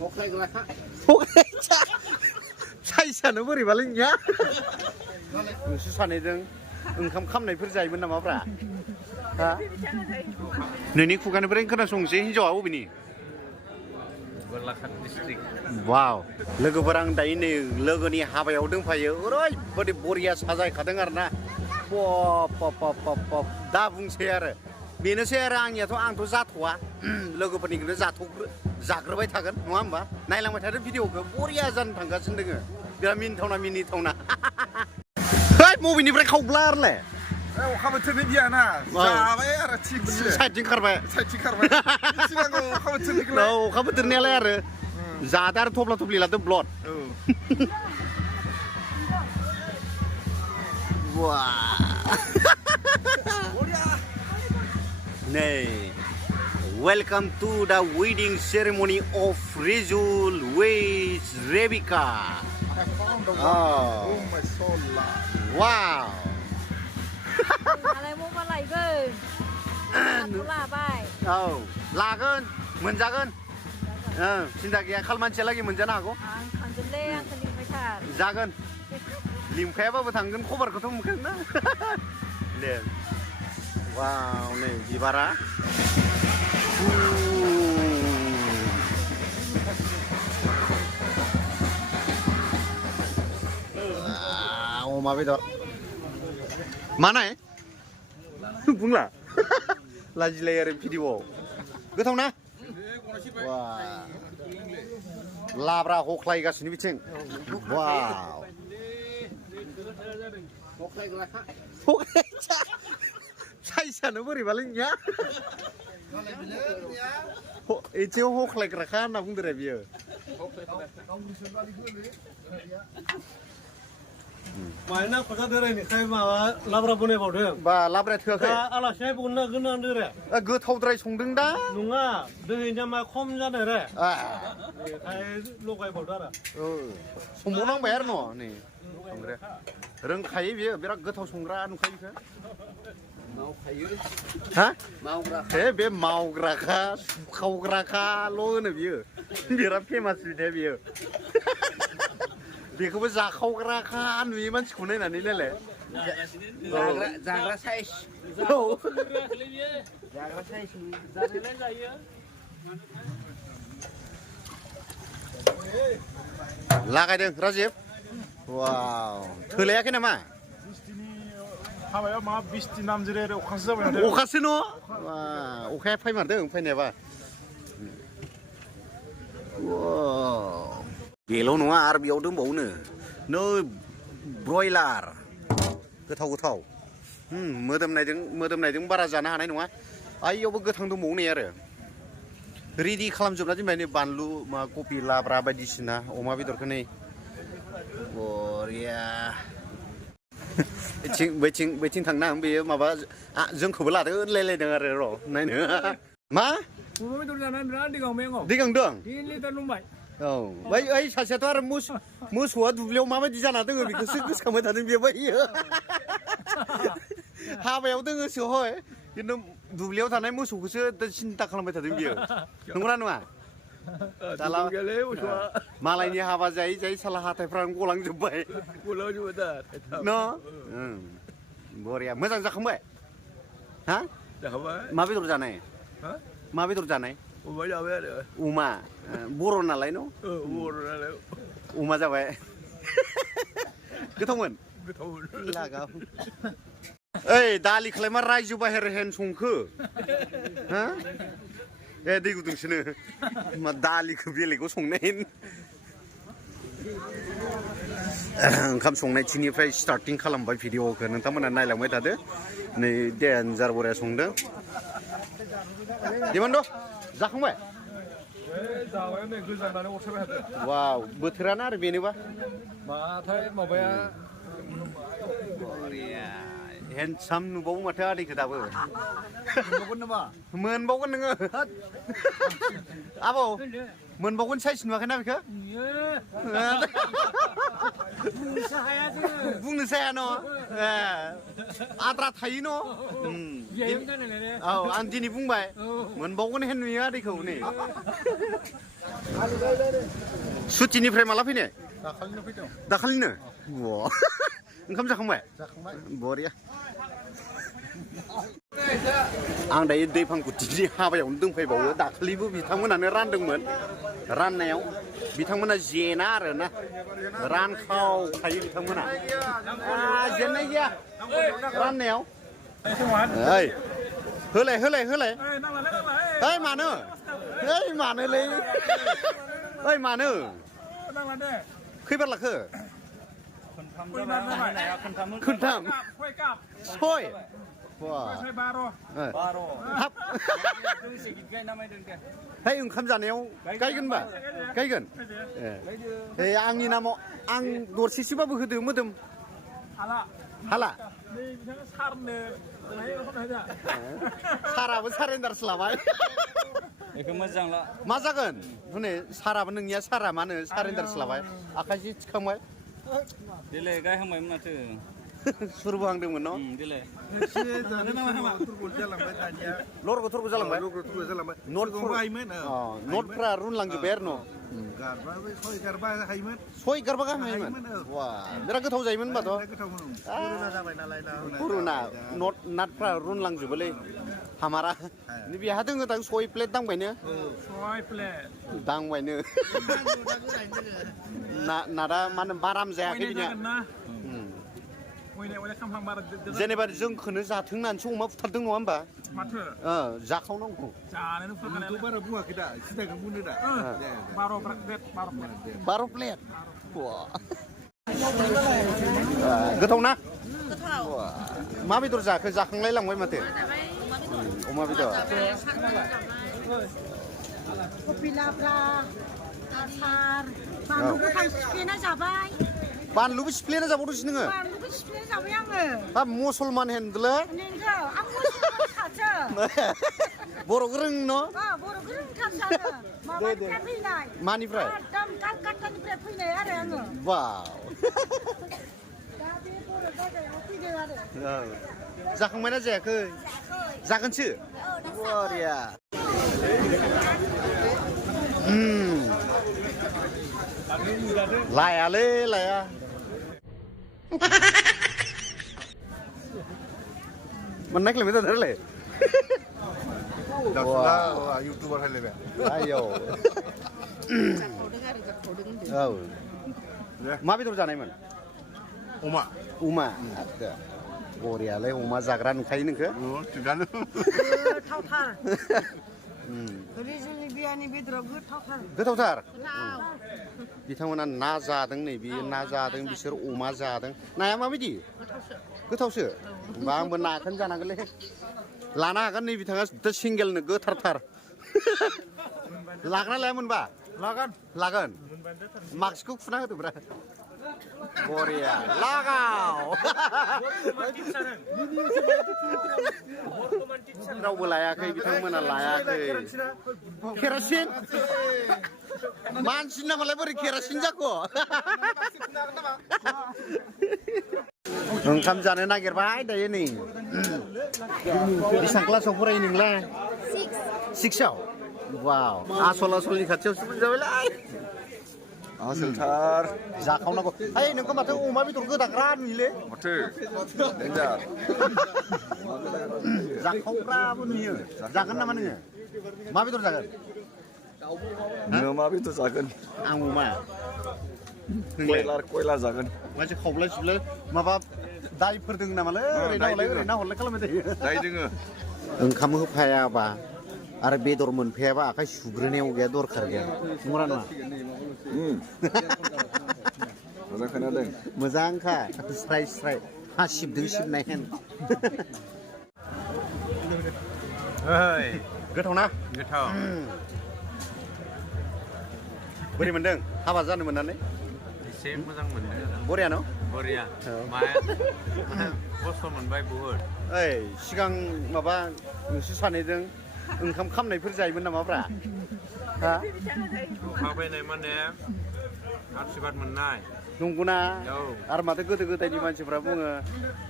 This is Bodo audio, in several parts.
हख्लायग्राखा साइसआनो बोरैबालै नोंसोर सानैजों ओंखाम खामनायफोर जायोमोन नामाब्रा हा नोंनि खुगानिफ्राय खोनासंसै हिनजावा बबेनि वाव लोगोफोर आं दायो नै लोगोनि हाबायाव दंफायो ओरैबायदि बरिया साजायखादों आरो ना दा बुंसै आरो बेनोसै आरो आंथ' जाथ'वा लोगोफोरनिखौनो जाग्रोबाय थागोन नङा होमबा नायलांबाय थादों भिडिअखौ बरिया जानो थांगासिनो दोङो बिराद मिनिथावना है बबेनिफ्राय खावब्ला आरोलाय अखा बोथोरनि बियाना जाबाय आरो थिगसे साइडथिं खारबाय मिथिनांगौ अखा बोथोरनिखौलाय अखा बोथोरनियालाय आरो जादो आरो थब्ला थब्लि लादो blood Nay, welcome to the wedding ceremony of Rizul with Rebecca. I found the one whom my soul loves. Wow. อะไรมุกอะไรเกินลาไปलागोन मोनजागोन सिन्था गैया खालमानसिया लागै मोनजानो हागौ आं थांगोनलै आंखौ लिंबाय थार जागोन लिंखायाबाबो थांगोन खबरखौथ' मोनखागोन ना दे वाव नै बिबारा अमा बेदर मानाय बुंला लाजिलायो आरो भिडिअआव गोथाव ना वा लाब्रा हख्लायगासिनो बिथिं वाव साइसआनो बोरैबालै एसे हख्लायग्राखा होनना बुंदों बियो माइना खजा दोरायनिखाय माबा लाब्रा बनायबावदों बा लाब्राया थोआखै आलासिया बनना गोनां दोरे गोथावद्राय संदों दा नङा दोहैना मा खम जानो रे बेखाय लगायबावदो आरो संबावनांबाय आरो न' नै रोंखायो बियो बिराद गोथाव संग्रा नुखायो बिखौ हा ए बे मावग्राखा सुखावग्राखाल' होनो बियो बिराद फेमास बियो बेखौबो जाखावग्राखा नुयो मानसिखौ नायनानै नालाय जाग्रा साइज लागायदों राजिब वाव थोलायाखै नामा हाबायाव मा बिस्ति नाम जेरै अखासो जाबाय अखासो न' अखाया फैमारदों फैनायाबा बेल' नङा आरो बेयाव दंबावोनो नै ब्रयलार गोथाव मोदोमनायजों बारा जानो हानाय नङा आइयावबो गोथां दंबावो नै आरो रेडि खालामजोबना दोनबाय नै बानलु मा कफि लाब्रा बायदिसिना अमा बेदरखौ नै बरिया बैथिं थांना बेयो माबा जोंखौबो लादो होनलायलायदों आरो र' नायनो मा अमा बेदर जानानै बिराद दैगांदों 3 लिटार लोंबाय औ बै सासेयाथ' आरो मोसौआ दुब्लियाव माबायदि जाना दोङो बेखौसो गोसोखांबाय थादों बेयो बैयो हाबायाव दोङोसो हय खिन्थु दुब्लियाव थानाय मोसौखौसो सिन्था खालामबाय थादों बियो नंगौना नङा मालायनि हाबा जायै साला हाथायफ्रानो गलांजोब्बाय न' बरिया मोजां जाखांबाय हा मा बेदर जानाय मा बेदर जानाय अमा जाबाय आरो अमा बर' नालाय न' बर' नालाय अमा जाबाय गोथावमोन लागाव ओइ दालिखौलाय मा रायजो बाहेर हेन संखो हा ए दै गुदुंसोनो मा दालिखौ बेलेगाव संनाय ओंखाम संनाय थिनिफ्राय स्टार्टिं खालामबाय भिडिअखौ नोंथांमोना नायलांबाय थादो नै देन्जार बरिया संदों दिमान्द जाखांबाय वाव बोथोरानो आरो बेनोबा माथाय माबाया हेन्डसाम नुबावो माथो आदैखौ दाबो मोनबावगोन नोङो आबौ मोनबावगोन साइज नुवाखैना बेखौ बुंनोसो हाया न' आद्रा थायो न' औ आं दिनै बुंबाय मोनबावगोन हेन नुयो आदैखौ नै सुटिनिफ्राय माला फैनाय दाखालिनो फैदों दाखालिनो ओंखाम जाखांबाय जाखांबाय बरिया आं दायो दैफांखुथिनि हाबायावनो दंफैबावो दाखालिबो बिथांमोनानो रानदोंमोन राननायाव बिथांमोना जेना आरोना रानखावखायो बिथांमोना जेननाय गैया राननायाव ओइ होलाय होलाय होलाय ओइ मानो ओइ मानोलै ओइ मानो खैबार लाखो खोनथाम सय हाब है ओंखाम जानायाव गायगोनबा गायगोन ए आंनि नामाव आं दरसेसोबाबो होदो मोदोम हाला साराबो सारेन्डारसो लाबाय बेखौ मोजांला मा जागोन हनै साराबो नोंनिया सारा मा होनो सारेन्डारसो लाबाय आखाइसि थिखांबाय देलाय गायहांबायमोन माथो सुरबो हांदोंमोन न' देलाय लरग' थरग' जालांबाय नटफ्रा रुनलांजोब्बाय आरो न' सय गारबा गाहाम हायोमोन वा बिराद गोथाव जायोमोन होनबाथ' पुरुना नाटफ्रा रुनलांजोबोलै हामारा बेहा दोङो दां सय प्लेट दांबायनो दांबायनो नादा मा होनो बाराम जायाखै बिनिया जेनेबा जोंखौनो जाथों होननानैसो अमा बुथारदों नङा होमबा जाखावनांगौ बार' प्लेट गोथाव ना मा बेदर जाखो जाखांलाय लांबाय माथो अमा बेदर कफि लाब्रा आसार बानलु गोथां सिफ्लेना जाबाय बानलुबो सिफ्लेना जाबावदोंसो नोङो बानलुबो सिफ्लेना जाबाय आङो हाब मुसलमान हेनदोलै नोंगौ आं मुसलमानखासो बर' गोरों न' बर' गोरोंथार जानो माबानिफ्राय फैनाय मानिफ्राय एकदम कालकातानिफ्राय फैनाय आरो आङो वाव दा बे बर' जायगायाव फैदों आरो जाखांबायना जायाखै जागोनसो बरिया लायालै लाया मोननाय किल'मिटार जादोंलै इउटुबार हायलायबाय आयौ औ मा बेदर जानायमोन अमा अमा बरियालै अमा जाग्रा नुखायो नोंखो थिगानो गोथावथार रिजुलनि बियानि बेदराव गोथावथार बिथांमोना ना जादों नै बियो ना जादों बिसोर अमा जादों नाया माबायदि गोथावसो होमबा आंबो नाखौनो जानांगोनलै लानो हागोन नै बिथाङा सिंगेलनो गोथारथार लागोन ना लाया मोनबा लागोन मास्कखौ खुना होदोब्रा बरिया लागाव रावबो लायाखै बिथांमोना लायाखै केरासिन मानसिनि नामालाय बोरै केरासिन जाखो ओंखाम जानो नागिरबाय दायो नै बेसेबां क्लासाव फरायो नोंलाय 6आव वाव आसलनि खाथियावसो मोनजाबायलाय आसलथार जाखावनांगौ ओइ नोंखौ माथो अमा बेदर गोदाग्रा नुयोलै माथो देन्जार जाखावग्राबो नुयो जागोन नामा नोङो मा बेदर जागोन नोङो मा बेदर जागोन आं अमा कयलार जागोन मानसि खावलाय सुलाय माबा दायफोर दङ नामालै ओरैना हरलाय खालामबाय थायो दाय दोङो ओंखाम होफायाबा आरो बेदर मोनफायाबा आखाइ सुग्रोनायाव गैया दरखार गैया नंगौना नङा मोजां खोनादों मोजांखा स्राय स्राय हासिबदों सिबनाय हेन गोथाव ना गोथाव बोरै मोनदों हाबा जानो मोननानै एसे मोजां मोनदों बरिया न' बरिया खस्थ' मोनबाय बुहुद ओइ सिगां माबा नोंसोर सानैजों ओंखाम खामनायफोर जायोमोन नामाब्रा हा अखा फैनाय माने आशीर्बाद मोननाय नंगौना औ आरो माथो गोदो गोदायनि मानसिफ्रा बुङो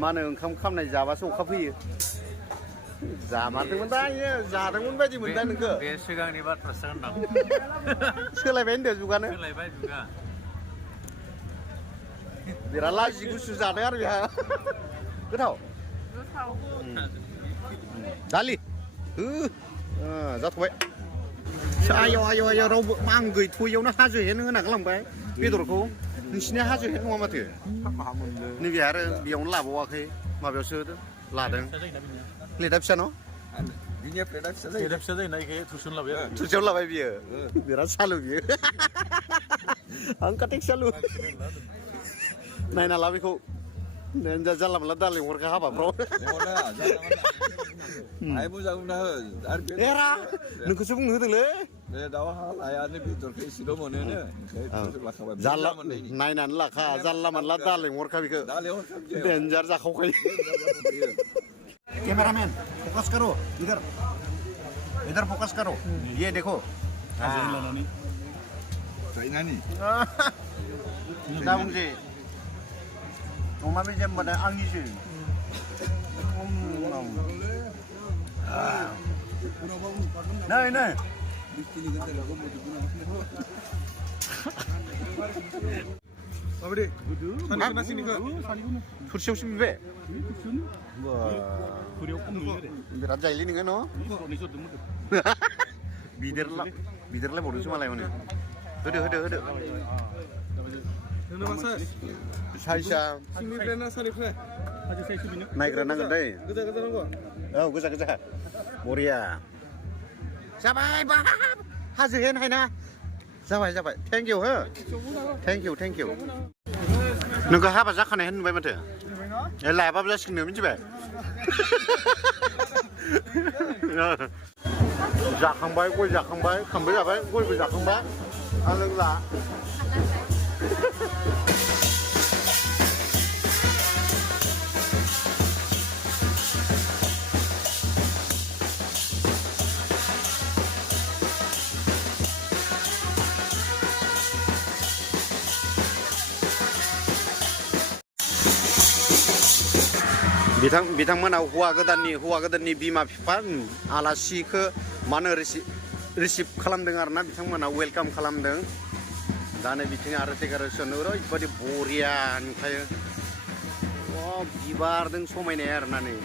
मा होनो ओंखाम खामनाय जाबासो अखा फैयो जामारदोंमोन दा इयो जादोंमोन बायदि मोनदों नोंखो बे सिगांनि बाथ्रासो होनदां सोलायबाय होनदो जुगानो सोलायबाय जुगा बिराद लाजि गुसु जादों आरो बेहा गोथाव दालि जाथ'बाय आयौ आयौ आयौ रावबो आं गैथ'यैयावनो हाजो हेन होना गालांबाय बेदरखौ नोंसिनिया हाजो हेन नङा माथो नैबे आरो बेयावनो लाबावाखै माबायावसो लादों प्लेटा फिसा न' बिनिया प्लेटा फिसा जायोना इखे थुसन लाबाय आरो थुसेयाव लाबाय बियो बिराद सालु बियो आं काटेक सालु नायना ला बेखौ जानला मोनला दा लेंहरखा हाबाफ्राव आइ मोजां बुंना हो आरो एरा नोंखौसो बुंनो होदोंलै दाउ हालायानो बेदरखौ एसेल' मोनोनो जानला नायनानै लाखा जानला मोनला दा लेंहरखा बेखौ डेन्जार जाखावखायो कैमरामैन फोकस करो इधर इधर फोकस करो ये देखो चाइनानि दा बुंसै अमा मेजेम होनबाथाय आंनिसो नै नै माबायदि थुरसियावसो बिबाय बिराद जायोलै नोङो न' बिदेरलायबावदोंसो मालाय माने होदो होदो होदो साइजआ नायग्रा नांगोन दै औ गोजा गोजा बरिया जाबाय बाब हाजो हेन हायना जाबाय जाबाय थेंक इउ हो थेंक इउ नोंखौ हाबा जाखानाय होन नुबाय माथो लायाबाबो जासिगोन मिथिबाय जाखांबाय गय जाखांबाय खामबो जाबाय गयबो जाखांबाय आं लोंला बिथांमोना हौवा गोदाननि बिमा बिफा आलासिखौ मा होनो रिसिभ खालामदों आरोना बिथांमोना वेलकाम खालामदों दा नै बिथिं आरो डेक'रेसन ओरैबायदि बरिया नुखायो बिबारजों समायनाय आरोना नै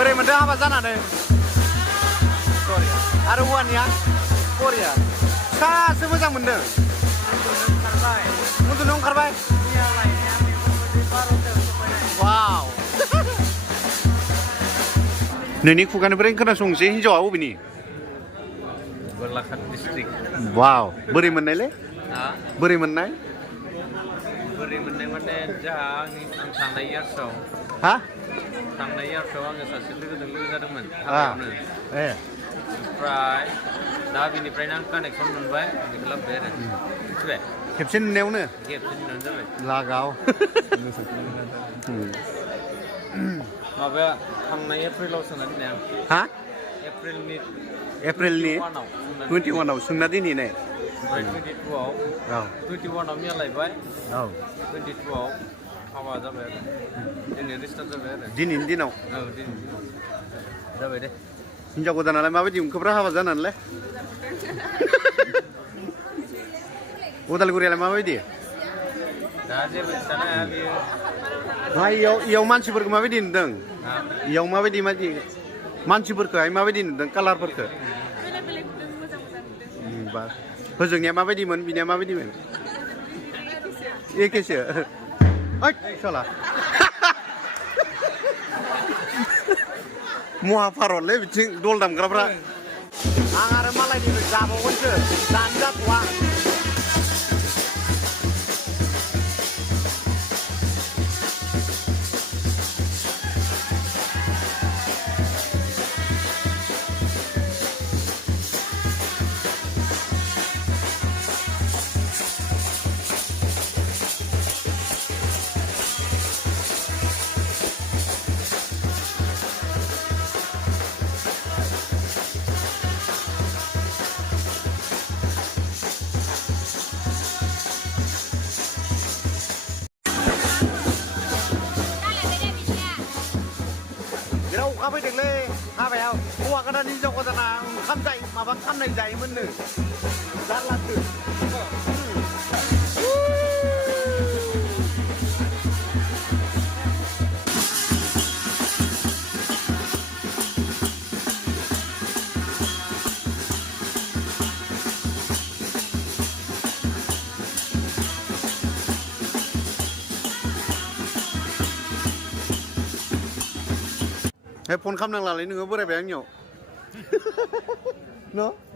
बोरै मोनदों हाबा जानानै आरो हौवानिया बरिया सासो मोजां मोनदों उन्दुनो ओंखारबाय वाव नोंनि खुगानिफ्राय खोनासंसै हिनजावा अबेनि गलाघाट डिस्ट्रिक्ट वाव बोरै मोननायलै बोरै मोननाय माने जोंहा आं थांनाय इयार्सआव हा थांनाय इयार्सआव आङो सासे लोगोजों लोगो जादोंमोन हाबायावनो ओमफ्राय दा बिनिफ्रायनो आं कानेक्सन मोनबाय बेखौ लाबोबाय आरो मिथिबाय खेबसे नुनायावनो जाबाय लागाव माबाया थांनाय एप्रिलाव सोंना दिनै आं हा एप्रिलनि 21आव सोंना दिनैनाय ओमफ्राय 22आव 21आव मिलायबाय 22आव हाबा जाबाय आरो दिनै रिस्टार्ट जाबाय आरो दिनैनि दिनाव दिनैनि दिनाव जाबाय दे हिनजाव गोदानालाय माबायदि मोनखोब्रा हाबा जानानैलाय उदालगुरियालाय माबायदि दा जेबो खिथानो हाया बियो इयाव मानसिफोरखौ माबायदि नुदों इयाव माबायदि मानसिफोरखौहाय माबायदि नुदों कालारफोरखौ होजोंनिया माबायदिमोन बिनिया माबायदिमोन एखेसो ओइ साला महाभारतलै बिथिं दल दामग्राफ्रा आं आरो मालायनिफ्राय जाबावगोनसो जानो जाथ'वा बिराद अखा फैदोंलै हाबायाव हौवा गोदान हिनजाव गोदाना ओंखाम जायो माबा खामनाय जायोमोननो जारलासो फन खालामनांलालै नोङो बोरायबाय आंनियाव न'